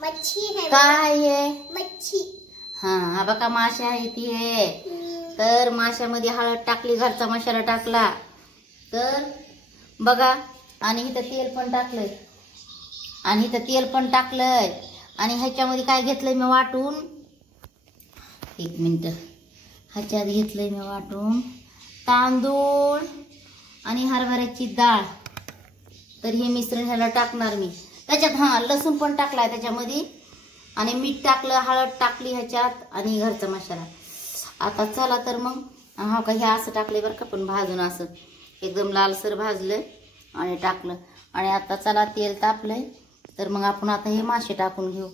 मच्छी है. काय आहे? मच्छी. हा बघा माशा आहे ती आहे. तर माशामध्ये हळद टाकली, घरचा मसाला टाकला तर बघा. आणि इथं तेल पण टाकलंय, आणि इथं तेल पण टाकलंय. आणि ह्याच्यामध्ये काय घेतलंय मी वाटून, एक मिनिट, ह्याच्यात घेतलंय मी वाटून तांदूळ आणि हरभऱ्याची डाळ. तर हे मिश्रण ह्याला टाकणार मी. त्याच्यात लसूण पण टाकलाय त्याच्यामध्ये, आणि मीठ टाकलं, हळद टाकली ह्याच्यात, आणि घरचा मसाला. आता चला तर मग का हे असं टाकले बरं का, पण भाजून असं एकदम लालसर भाजलं आणि टाकलं. आणि आता चला तेल तापलंय, तर मग आपण आता हे मासे टाकून घेऊ.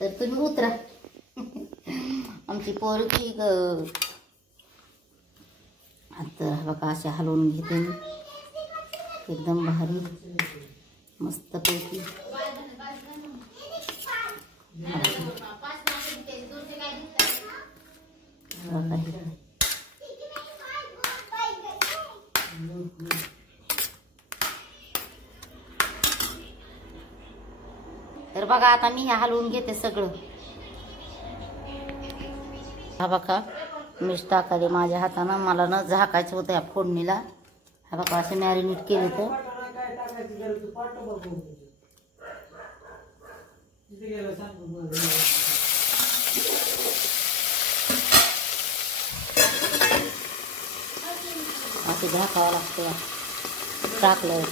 तर तुम्ही उतरा. आमची पोरगी आता बघा असे हलवून घेते मी एकदम भारी मस्त पैकी. तर बघा आता मी हे हलवून घेते सगळं. हा बघा मीठ टाकाले माझ्या हातानं, मला न झाकायचं होतं या फोडणीला. हा बघा असं मॅरिनेट केलं तर असं झाकावं लागतं. टाकलं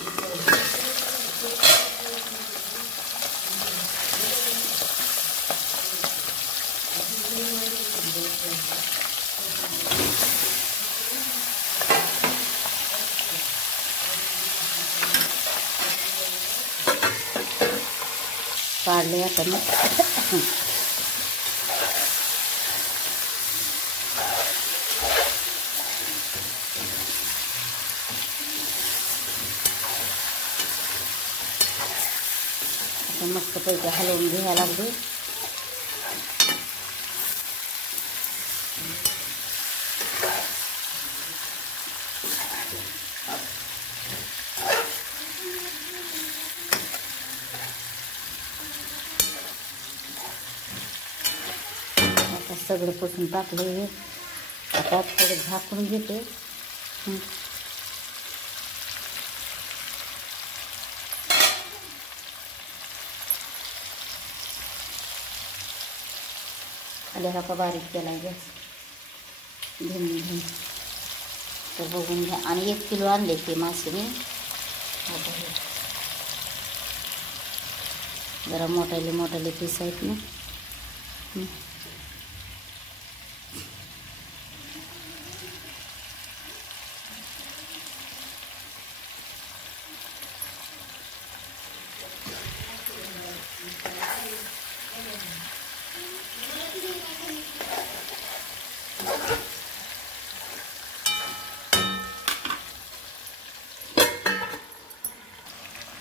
काढले आता मग. मस्त पैकी हलवून घ्यायला लागले. आता सगळं पुसून टाकले. आता थोडं झाकून घेते. आल्या का बारीक केला गॅस घेऊन. तर बघून घ्या. आणि 1 किलो आणले ते मासे मी. जरा मोठाले पीस आहेत ना.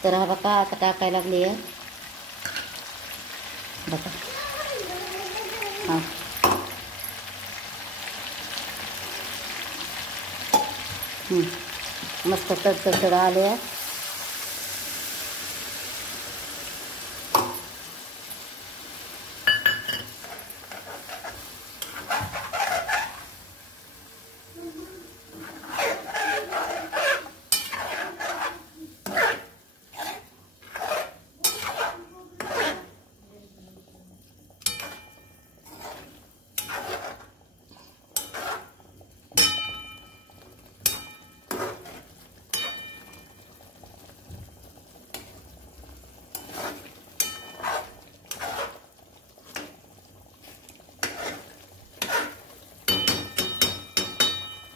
तर हा बघा आता टाकायला लागली आहे बघा. मस्त तडतड आले आहे.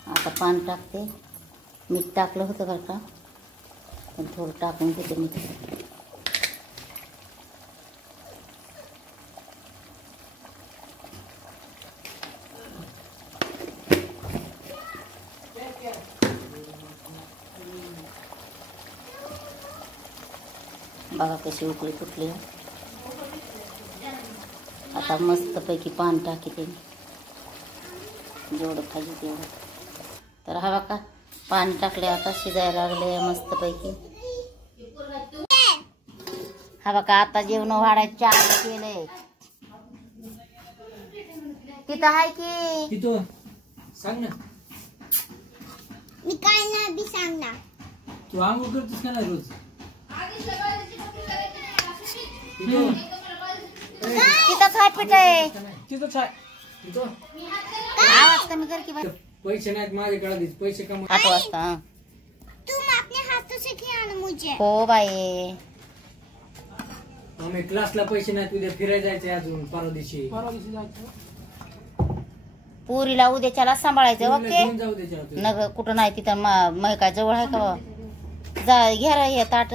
आता पाणी टाकते. मीठ टाकलं होतं बरं का, पण थोडं टाकून घेते मीठ. बघा कशी उकळी फुटली. आता मस्तपैकी पाणी टाकते जेवढं पाहिजे तेवढं. तर हा बघा पाणी टाकले, आता शिजायला लागले मस्तपैकी. हा बघा आता जेवण वाढायचं चालू केलंय. तिथं आहे की तिथं सांग ना. मी काय नाही बी सांगणार. तू आंघोळ करतेस का नाही रोज? तिथंच आहे पीठ आहे. तिथंच आहे. तिथं आवाज कमी कर की बाई. पैसे नाहीत माझ्याकडे, आधीच पैसे कमव. 8 वाजता. तुम अपने हाथों से खिलाना मुझे. हो बाई. आम्ही क्लासला पैसे नाहीत, उद्या फिरायला जायचंय अजून परवा दिवशी. पुरीला उद्याच्याला सांभाळायचं. ओके घेऊन जाऊ त्याच्या नग कुठं नाही तिथं मग काय जवळ आहे का जा घ्या रे हे ताट.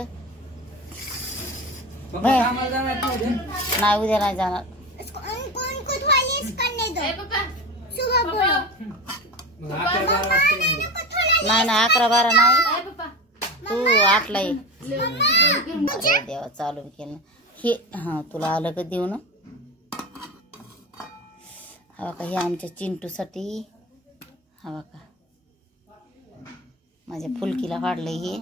कामाला जाणार नाही. नाही उद्या नाही जाणार. उनको थोड़ी करने दो. सुबह बोलो. मग 11-12 वाजता नाही ना 11-12 नाही. तू 8ला ये. देवा चालू केलं हे. हा तुला आलं का देऊ ना. हा का हे आमच्या चिंटूसाठी. हा बघा माझ्या फुलकीला वाढलंय हे.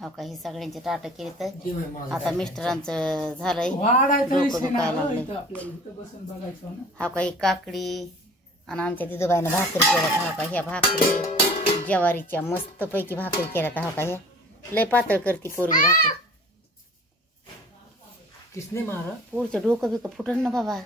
हा का हे सगळ्यांचे टाट केले. तर आता मिस्टरांचं झालंय डोकं दुखायला लागलंय. हा का ही काकडी आणि आमच्या दिदूबाईनं भाकरी केल्यात. हा का ह्या भाकरी ज्वारीच्या मस्त पैकी भाकरी केल्यात. हा का ह्या लय पातळ करते पोरगी भाकरी. किसने मारा? पुढचं डोकं बिकं फुटल ना बाबा.